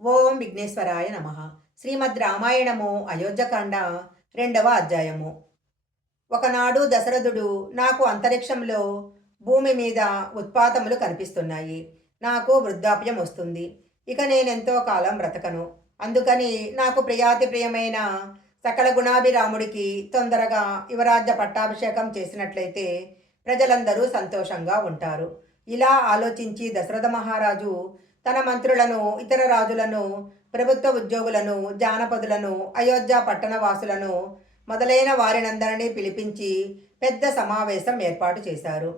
ఓం విఘ్నేశ్వరాయ నమ. శ్రీమద్ రామాయణము అయోధ్యకాండ 2వ అధ్యాయము. ఒకనాడు దశరథుడు, నాకు అంతరిక్షంలో భూమి మీద ఉత్పాతములు కనిపిస్తున్నాయి. నాకు వృద్ధాప్యం వస్తుంది. ఇక నేనెంతో కాలం బ్రతకను. అందుకని నాకు ప్రియాతి ప్రియమైన సకల గుణాభిరాముడికి తొందరగా యువరాజ్య పట్టాభిషేకం చేసినట్లయితే ప్రజలందరూ సంతోషంగా ఉంటారు. ఇలా ఆలోచించి దశరథ మహారాజు తన మంత్రులను, ఇతర రాజులను, ప్రభుత్వ ఉద్యోగులను, జానపదులను, అయోధ్య పట్టణవాసులను మొదలైన వారినందరినీ పిలిపించి పెద్ద సమావేశం ఏర్పాటు చేశారు.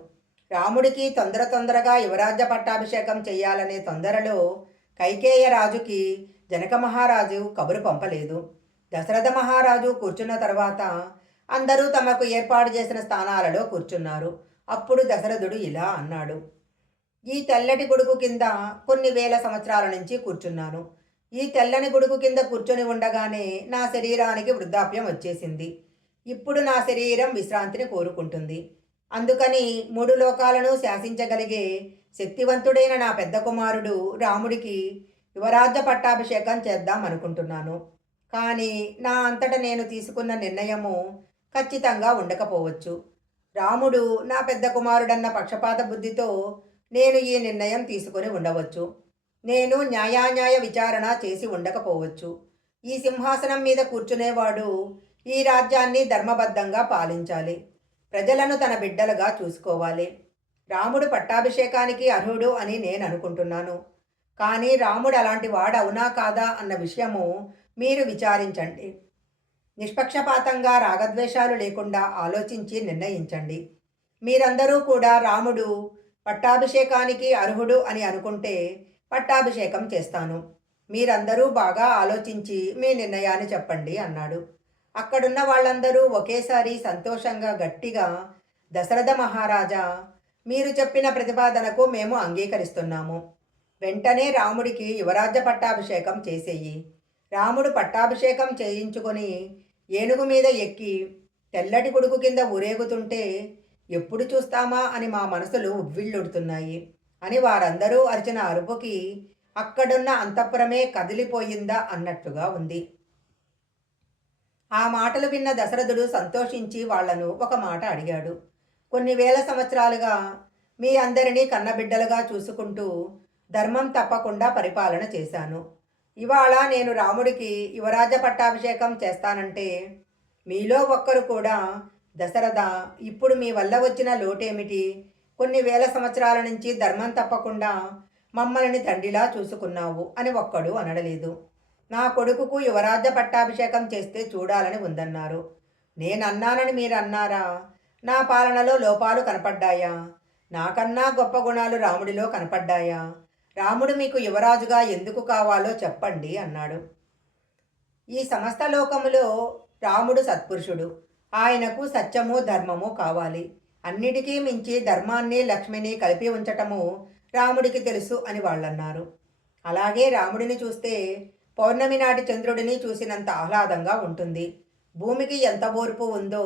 రాముడికి తొందరగా యువరాజ్య పట్టాభిషేకం చేయాలనే తొందరలో కైకేయ రాజుకి జనక మహారాజు కబురు పంపలేదు. దశరథ మహారాజు కూర్చున్న తర్వాత అందరూ తమకు ఏర్పాటు చేసిన స్థానాలలో కూర్చున్నారు. అప్పుడు దశరథుడు ఇలా అన్నాడు: ఈ తెల్లటి గొడుగు కింద కొన్ని వేల సంవత్సరాల నుంచి కూర్చున్నాను. ఈ తెల్లని గొడుగు కింద కూర్చొని ఉండగానే నా శరీరానికి వృద్ధాప్యం వచ్చేసింది. ఇప్పుడు నా శరీరం విశ్రాంతిని కోరుకుంటుంది. అందుకని మూడు లోకాలను శాసించగలిగే శక్తివంతుడైన నా పెద్ద కుమారుడు రాముడికి యువరాజ్య పట్టాభిషేకం చేద్దాం అనుకుంటున్నాను. కానీ నా అంతట నేను తీసుకున్న నిర్ణయము ఖచ్చితంగా ఉండకపోవచ్చు. రాముడు నా పెద్ద కుమారుడన్న పక్షపాత బుద్ధితో నేను ఈ నిర్ణయం తీసుకొని ఉండవచ్చు. నేను న్యాయాన్యాయ విచారణ చేసి ఉండకపోవచ్చు. ఈ సింహాసనం మీద కూర్చునేవాడు ఈ రాజ్యాన్ని ధర్మబద్ధంగా పాలించాలి. ప్రజలను తన బిడ్డలుగా చూసుకోవాలి. రాముడు పట్టాభిషేకానికి అర్హుడు అని నేను అనుకుంటున్నాను. కానీ రాముడు అలాంటి వాడు అవునా కాదా అన్న విషయము మీరు విచారించండి. నిష్పక్షపాతంగా రాగద్వేషాలు లేకుండా ఆలోచించి నిర్ణయించండి. మీరందరూ కూడా రాముడు పట్టాభిషేకానికి అర్హుడు అని అనుకుంటే పట్టాభిషేకం చేస్తాను. మీరందరూ బాగా ఆలోచించి మీ నిర్ణయాన్ని చెప్పండి అన్నాడు. అక్కడున్న వాళ్ళందరూ ఒకేసారి సంతోషంగా గట్టిగా, దశరథ మహారాజా, మీరు చెప్పిన ప్రతిపాదనకు మేము అంగీకరిస్తున్నాము. వెంటనే రాముడికి యువరాజ్య పట్టాభిషేకం చేసేయి. రాముడు పట్టాభిషేకం చేయించుకొని ఏనుగు మీద ఎక్కి తెల్లటి గొడుగు కింద ఊరేగుతుంటే ఎప్పుడు చూస్తామా అని మా మనసులు ఉవ్విళ్ళుడుతున్నాయి అని వారందరూ అరిచిన అరుపుకి అక్కడున్న అంతఃపురమే కదిలిపోయిందా అన్నట్టుగా ఉంది. ఆ మాటలు విన్న దశరథుడు సంతోషించి వాళ్లను ఒక మాట అడిగాడు. కొన్ని వేల సంవత్సరాలుగా మీ అందరినీ కన్నబిడ్డలుగా చూసుకుంటూ ధర్మం తప్పకుండా పరిపాలన చేశాను. ఇవాళ నేను రాముడికి యువరాజ పట్టాభిషేకం చేస్తానంటే మీలో ఒక్కరు కూడా, దశరథ, ఇప్పుడు మీ వల్ల వచ్చిన లోటేమిటి? కొన్ని వేల సంవత్సరాల నుంచి ధర్మం తప్పకుండా మమ్మల్ని తండ్రిలా చూసుకున్నావు అని ఒక్కడు అనడలేదు. నా కొడుకుకు యువరాజ్య పట్టాభిషేకం చేస్తే చూడాలని ఉందన్నారు. నేనన్నానని మీరు అన్నారా? నా పాలనలో లోపాలు కనపడ్డాయా? నాకన్నా గొప్ప గుణాలు రాముడిలో కనపడ్డాయా? రాముడు మీకు యువరాజుగా ఎందుకు కావాలో చెప్పండి అన్నాడు. ఈ సమస్త లోకములో రాముడు సత్పురుషుడు. ఆయనకు సత్యము ధర్మము కావాలి. అన్నిటికీ మించి ధర్మాన్ని లక్ష్మిని కలిపి ఉంచటము రాముడికి తెలుసు అని వాళ్ళన్నారు. అలాగే రాముడిని చూస్తే పౌర్ణమి నాటి చంద్రుడిని చూసినంత ఆహ్లాదంగా ఉంటుంది. భూమికి ఎంత ఓర్పు ఉందో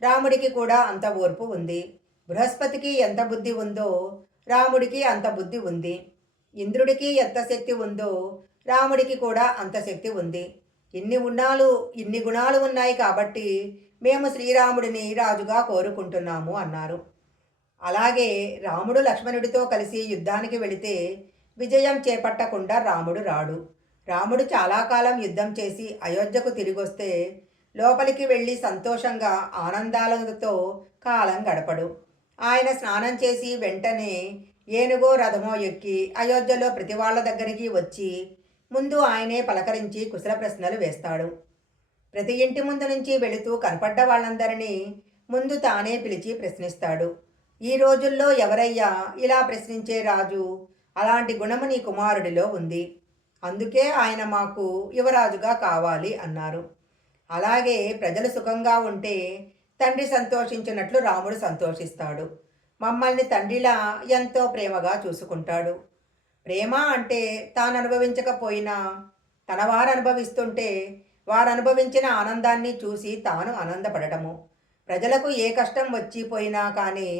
రాముడికి కూడా అంత ఓర్పు ఉంది. బృహస్పతికి ఎంత బుద్ధి ఉందో రాముడికి అంత బుద్ధి ఉంది. ఇంద్రుడికి ఎంత శక్తి ఉందో రాముడికి కూడా అంత శక్తి ఉంది. ఇన్ని గుణాలు ఉన్నాయి కాబట్టి మేము శ్రీరాముడిని రాజుగా కోరుకుంటున్నాము అన్నారు. అలాగే రాముడు లక్ష్మణుడితో కలిసి యుద్ధానికి వెళితే విజయం చేపట్టకుండా రాముడు రాడు. రాముడు చాలా కాలం యుద్ధం చేసి అయోధ్యకు తిరిగొస్తే లోపలికి వెళ్ళి సంతోషంగా ఆనందాలతో కాలం గడపడు. ఆయన స్నానం చేసి వెంటనే ఏనుగో రథమో ఎక్కి అయోధ్యలో ప్రతి వాళ్ళ దగ్గరికి వచ్చి ముందు ఆయనే పలకరించి కుశల ప్రశ్నలు వేస్తాడు. ప్రతి ఇంటి ముందు నుంచి వెళుతూ కనపడ్డ వాళ్ళందరినీ ముందు తానే పిలిచి ప్రశ్నిస్తాడు. ఈ రోజుల్లో ఎవరయ్యా ఇలా ప్రశ్నించే రాజు? అలాంటి గుణము నీ కుమారుడిలో ఉంది. అందుకే ఆయన మాకు యువరాజుగా కావాలి అన్నారు. అలాగే ప్రజలు సుఖంగా ఉంటే తండ్రి సంతోషించినట్లు రాముడు సంతోషిస్తాడు. మమ్మల్ని తండ్రిలా ఎంతో ప్రేమగా చూసుకుంటాడు. ప్రేమ అంటే తాను అనుభవించకపోయినా తన వారు అనుభవిస్తుంటే వారు అనుభవించిన ఆనందాన్ని చూసి తాను ఆనందపడటము. ప్రజలకు ఏ కష్టం వచ్చిపోయినా కానీ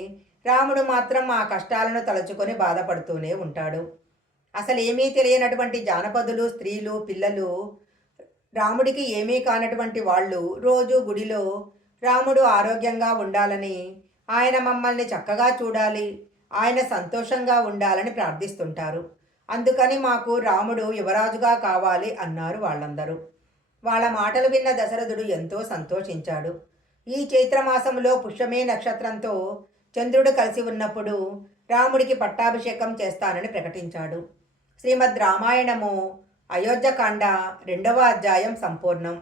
రాముడు మాత్రం ఆ కష్టాలను తలుచుకొని బాధపడుతూనే ఉంటాడు. అసలేమీ తెలియనటువంటి జానపదులు, స్త్రీలు, పిల్లలు రాముడికి ఏమీ కానటువంటి వాళ్ళు రోజు గుడిలో రాముడు ఆరోగ్యంగా ఉండాలని, ఆయన మమ్మల్ని చక్కగా చూడాలి, ఆయన సంతోషంగా ఉండాలని ప్రార్థిస్తుంటారు. అందుకని మాకు రాముడు యువరాజుగా కావాలి అన్నారు వాళ్ళందరూ. వాళ్ళ మాటలు విన్న దశరథుడు ఎంతో సంతోషించాడు. ఈ చైత్రమాసంలో పుష్యమే నక్షత్రంతో చంద్రుడు కలిసి ఉన్నప్పుడు రాముడికి పట్టాభిషేకం చేస్తానని ప్రకటించాడు. శ్రీమద్ రామాయణము అయోధ్యకాండ 2వ అధ్యాయం సంపూర్ణం.